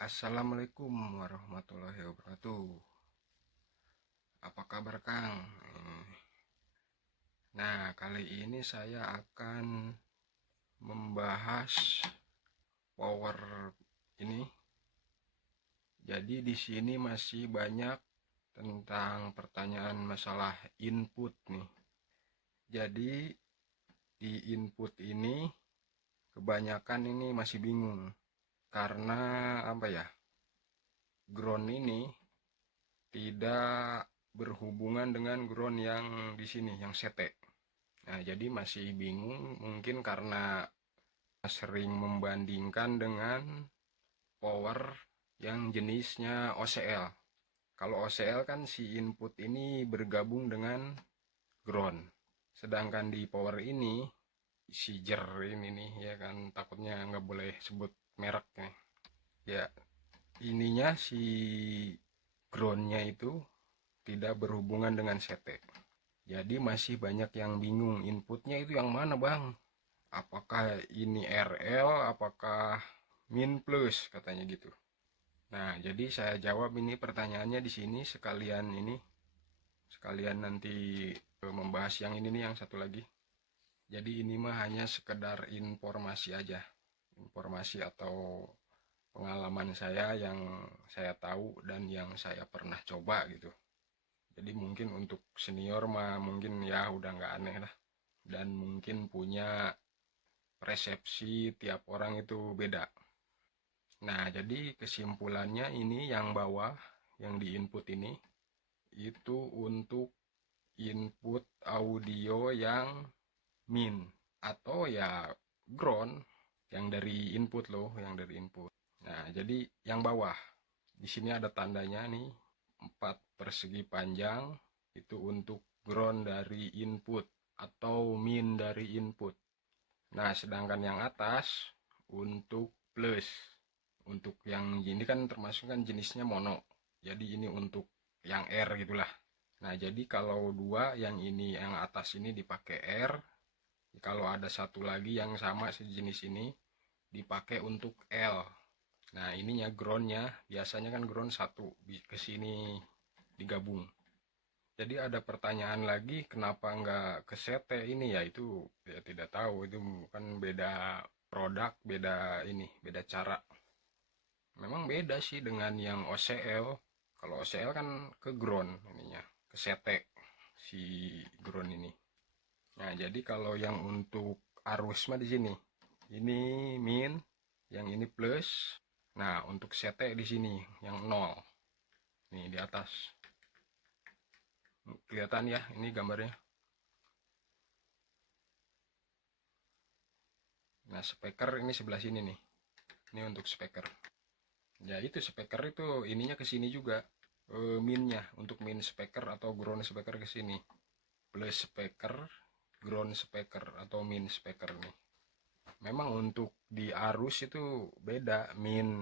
Assalamualaikum warahmatullahi wabarakatuh. Apa kabar Kang? Nah, kali ini saya akan membahas power ini. Jadi di sini masih banyak tentang pertanyaan masalah input nih. Jadi di input ini kebanyakan ini masih bingung karena apa ya? Ground ini tidak berhubungan dengan ground yang di sini, yang sete. Nah, jadi masih bingung mungkin karena sering membandingkan dengan power yang jenisnya OCL. Kalau OCL kan si input ini bergabung dengan ground. Sedangkan di power ini si jer ini nih ya kan, takutnya nggak boleh sebut merek nih. Ya, ininya si groundnya itu tidak berhubungan dengan sete. Jadi masih banyak yang bingung inputnya itu yang mana bang? Apakah ini RL, apakah min plus katanya gitu. Nah, jadi saya jawab ini pertanyaannya di sini sekalian nanti membahas yang ini nih yang satu lagi. Jadi ini mah hanya sekedar informasi aja. Informasi atau pengalaman saya yang saya tahu dan yang saya pernah coba gitu. Jadi mungkin untuk senior mah mungkin ya udah nggak aneh lah. Dan mungkin punya persepsi tiap orang itu beda. Nah, jadi kesimpulannya ini yang bawah, yang di input ini, itu untuk input audio yang min. Atau ya ground, yang dari input loh, yang dari input. Nah, jadi yang bawah, di sini ada tandanya nih, 4 persegi panjang, itu untuk ground dari input atau min dari input. Nah, sedangkan yang atas untuk plus. Untuk yang ini kan termasuk kan jenisnya mono. Jadi ini untuk yang R gitulah. Nah, jadi kalau dua yang ini yang atas ini dipakai R, kalau ada satu lagi yang sama sejenis ini dipakai untuk L. Nah, ininya groundnya biasanya kan ground satu ke sini digabung. Jadi ada pertanyaan lagi, kenapa nggak ke CT ini ya itu ya tidak tahu, itu kan beda produk, beda ini, beda cara. Memang beda sih dengan yang OCL. Kalau OCL kan ke ground ininya, ke CT si ground ini. Nah, jadi kalau yang untuk arus mah di sini. Ini min, yang ini plus. Nah, untuk CT di sini yang 0. Nih di atas. Kelihatan ya ini gambarnya. Nah, speaker ini sebelah sini nih. Ini untuk speaker. Ya itu speaker itu ininya ke sini juga. Minnya untuk min speaker atau ground speaker ke sini. Plus speaker, ground speaker atau min speaker nih. Memang untuk di arus itu beda, min,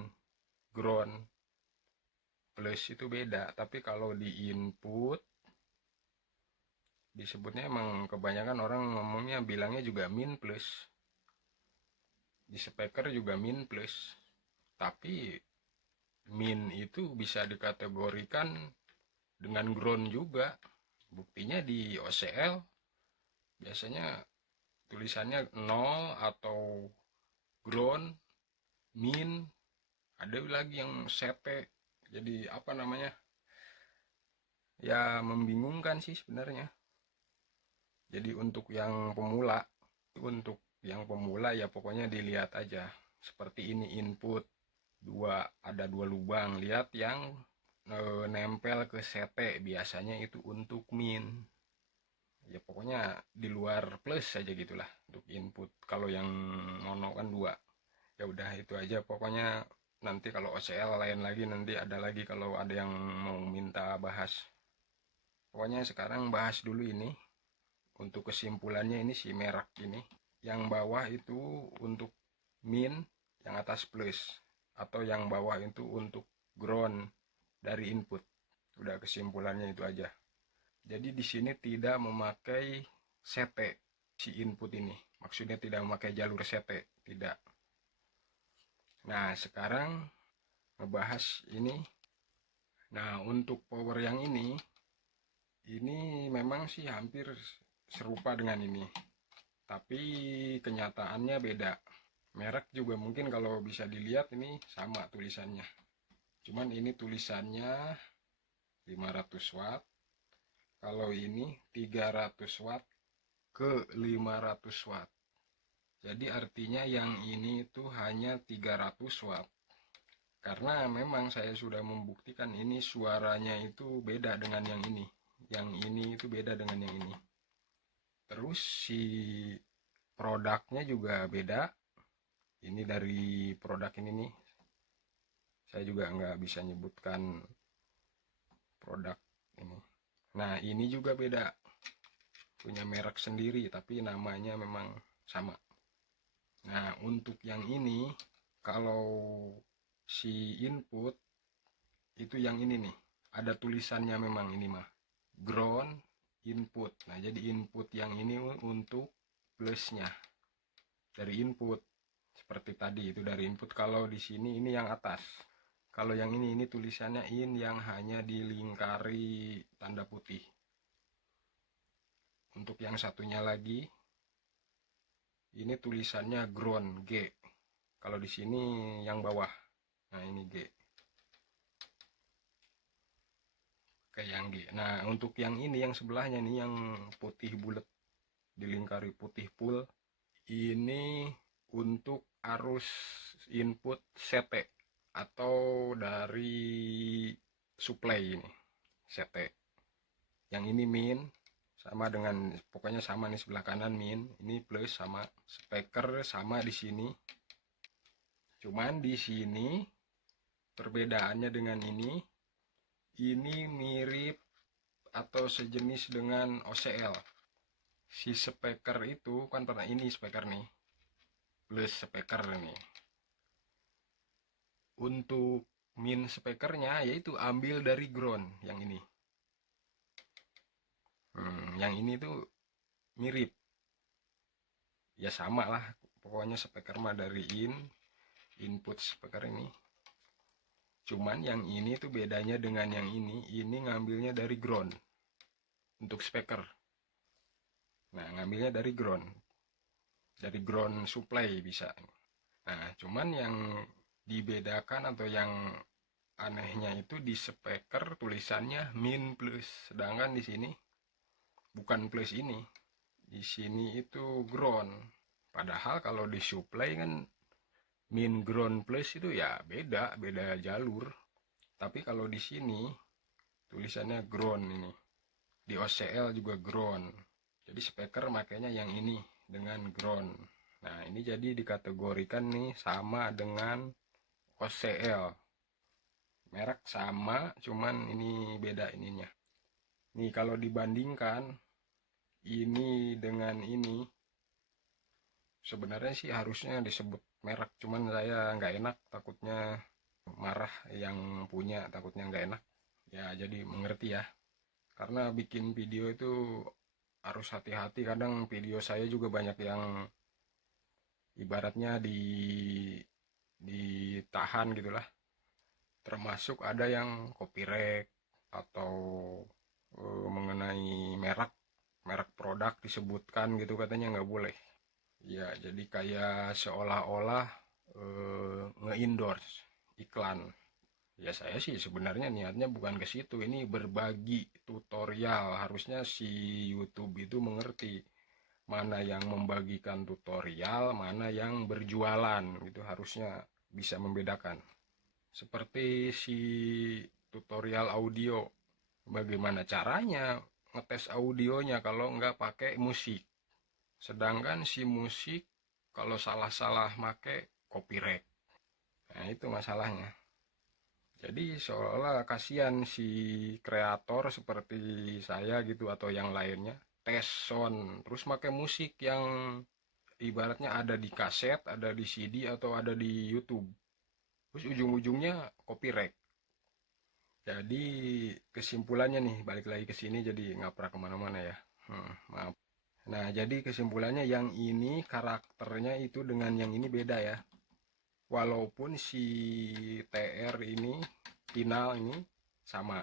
ground, plus itu beda. Tapi kalau di input disebutnya emang kebanyakan orang ngomongnya bilangnya juga min plus. Di speaker juga min plus. Tapi min itu bisa dikategorikan dengan ground juga. Buktinya di OCL biasanya tulisannya 0 atau ground, min, ada lagi yang sete. Jadi apa namanya? Ya membingungkan sih sebenarnya. Jadi untuk yang pemula ya pokoknya dilihat aja. Seperti ini input ada dua lubang, lihat yang nempel ke sete biasanya itu untuk min. Ya pokoknya di luar plus saja gitulah untuk input. Kalau yang mono kan dua. Ya udah itu aja pokoknya, nanti kalau OCL lain lagi, nanti ada lagi kalau ada yang mau minta bahas. Pokoknya sekarang bahas dulu ini. Untuk kesimpulannya ini si merek ini. Yang bawah itu untuk min, yang atas plus. Atau yang bawah itu untuk ground dari input. Udah kesimpulannya itu aja. Jadi di sini tidak memakai sete si input ini. Maksudnya tidak memakai jalur sete, tidak. Nah, sekarang ngebahas ini. Nah, untuk power yang ini memang sih hampir serupa dengan ini, tapi kenyataannya beda. Merek juga mungkin kalau bisa dilihat ini sama tulisannya, cuman ini tulisannya 500 watt, kalau ini 300 watt ke 500 watt. Jadi artinya yang ini itu hanya 300 watt. Karena memang saya sudah membuktikan ini suaranya itu beda dengan yang ini. Yang ini itu beda dengan yang ini. Terus si produknya juga beda. Ini dari produk ini nih. Saya juga nggak bisa nyebutkan produk ini. Nah, ini juga beda. Punya merek sendiri, tapi namanya memang sama. Nah, untuk yang ini, kalau si input itu yang ini nih, ada tulisannya memang ini mah ground input. Nah, jadi input yang ini untuk plusnya dari input, seperti tadi itu dari input. Kalau di sini ini yang atas, kalau yang ini tulisannya in yang hanya dilingkari tanda putih. Untuk yang satunya lagi ini tulisannya ground G, kalau di sini yang bawah. Nah, ini G. Kayak yang G. Nah, untuk yang ini yang sebelahnya nih yang putih bulat dilingkari putih full, ini untuk arus input CT atau dari supply ini CT. Yang ini min, sama dengan pokoknya sama nih, sebelah kanan min, ini plus, sama speaker sama di sini. Cuman di sini perbedaannya dengan ini mirip atau sejenis dengan OCL. Si speaker itu kan pernah ini speaker nih, plus speaker nih. Untuk min speakernya yaitu ambil dari ground yang ini. Yang ini tuh mirip. Ya sama lah, pokoknya speaker mah dari input speaker ini. Cuman yang ini tuh bedanya dengan yang ini ngambilnya dari ground untuk speaker. Nah, ngambilnya dari ground supply bisa. Nah, cuman yang dibedakan atau yang anehnya itu di speaker tulisannya min plus, sedangkan di sini bukan plus ini. Di sini itu ground. Padahal kalau di supply kan min ground plus itu ya beda jalur. Tapi kalau di sini tulisannya ground ini. Di OCL juga ground. Jadi speaker makanya yang ini dengan ground. Nah, ini jadi dikategorikan nih sama dengan OCL. Merek sama, cuman ini beda ininya. Nih kalau dibandingkan ini dengan ini, sebenarnya sih harusnya disebut merek, cuman saya nggak enak, takutnya marah yang punya, takutnya nggak enak. Ya jadi mengerti ya. Karena bikin video itu harus hati-hati, kadang video saya juga banyak yang ibaratnya ditahan gitulah, termasuk ada yang copyright atau mengenai merek produk disebutkan gitu, katanya nggak boleh ya. Jadi kayak seolah-olah nge-endorse iklan. Ya saya sih sebenarnya niatnya bukan ke situ, ini berbagi tutorial. Harusnya si YouTube itu mengerti mana yang membagikan tutorial, mana yang berjualan, gitu harusnya bisa membedakan. Seperti si tutorial audio, bagaimana caranya ngetes audionya kalau nggak pakai musik, sedangkan si musik kalau salah-salah pakai copyright. Nah, itu masalahnya. Jadi seolah-olah kasihan si kreator seperti saya gitu atau yang lainnya, tes sound terus pakai musik yang ibaratnya ada di kaset, ada di CD atau ada di YouTube, terus ujung-ujungnya copyright. Jadi kesimpulannya nih, balik lagi ke sini jadi nggak pernah kemana-mana ya. Maaf. Nah, jadi kesimpulannya yang ini karakternya itu dengan yang ini beda ya. walaupun si TR ini final ini sama,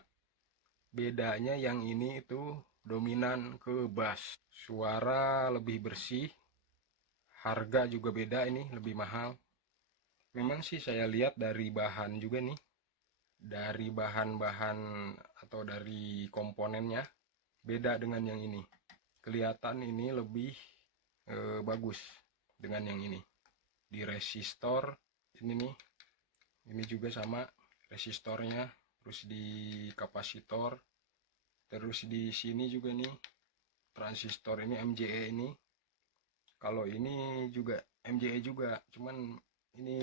bedanya yang ini itu dominan ke bass, suara lebih bersih, harga juga beda, ini lebih mahal. Memang sih saya lihat dari bahan juga nih, dari bahan-bahan atau dari komponennya beda dengan yang ini. Kelihatan ini lebih bagus dengan yang ini. Di resistor ini nih, ini juga sama resistornya, terus di kapasitor, terus di sini juga nih transistor ini MJE ini. Kalau ini juga MJE juga, cuman ini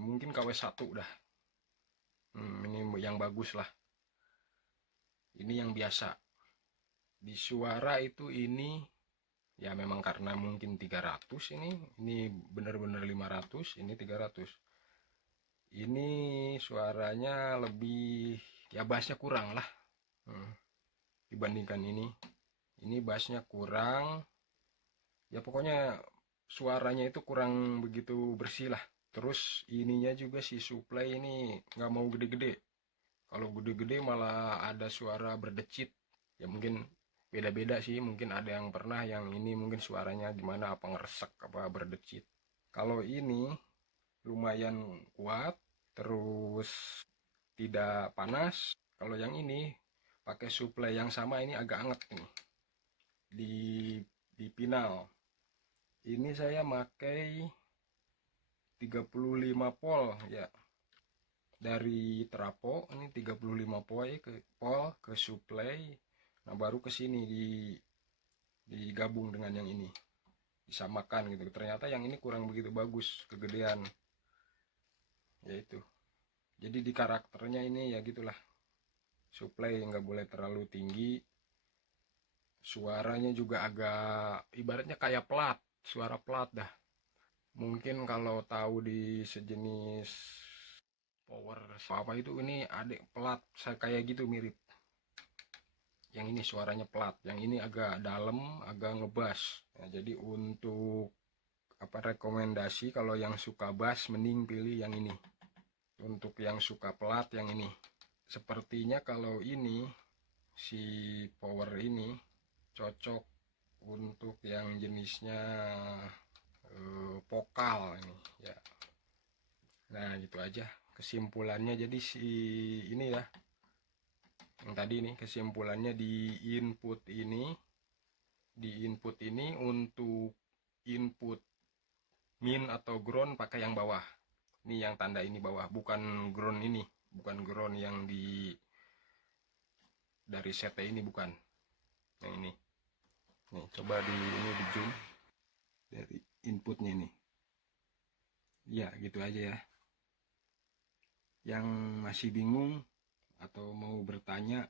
mungkin KW1 dah. Ini yang bagus lah. Ini yang biasa. Di suara itu ini ya memang karena mungkin 300, ini bener-bener 500, ini 300. Ini suaranya lebih, ya bassnya kurang lah dibandingkan ini bassnya kurang, ya pokoknya suaranya itu kurang begitu bersih lah. Terus ininya juga si supply ini nggak mau gede-gede, kalau gede-gede malah ada suara berdecit. Ya mungkin beda-beda sih, mungkin ada yang pernah yang ini mungkin suaranya gimana, apa ngeresek apa berdecit. Kalau ini lumayan kuat, terus tidak panas. Kalau yang ini pakai supply yang sama, ini agak anget nih di final. Ini saya pakai 35 volt ya, dari trafo ini 35 volt ke supply. Nah baru ke sini digabung dengan yang ini, disamakan gitu. Ternyata yang ini kurang begitu bagus, kegedean yaitu. Jadi di karakternya ini ya gitulah, supply nggak boleh terlalu tinggi, suaranya juga agak ibaratnya kayak plat, suara plat dah. Mungkin kalau tahu di sejenis power apa itu, ini adik plat saya kayak gitu mirip. Yang ini suaranya plat, yang ini agak dalam, agak ngebas. Nah, jadi untuk apa rekomendasi, kalau yang suka bass mending pilih yang ini. Untuk yang suka plat yang ini. Sepertinya kalau ini si power ini cocok untuk yang jenisnya vokal ini ya. Nah gitu aja kesimpulannya. Jadi si ini ya, yang tadi nih kesimpulannya, di input ini untuk input min atau ground pakai yang bawah. Ini yang tanda ini bawah, bukan ground ini, bukan ground yang dari CT ini, bukan yang ini. Nih coba ini di zoom dari inputnya ini. Ya gitu aja ya. Yang masih bingung atau mau bertanya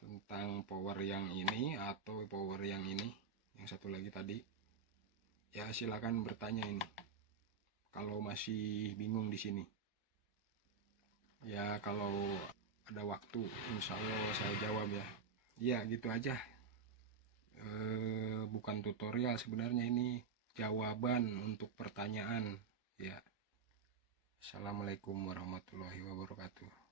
tentang power yang ini atau power yang ini, yang satu lagi tadi, ya silakan bertanya ini kalau masih bingung di sini. Ya kalau ada waktu insya Allah saya jawab ya. Ya gitu aja. Bukan tutorial sebenarnya, ini jawaban untuk pertanyaan ya. Assalamualaikum warahmatullahi wabarakatuh.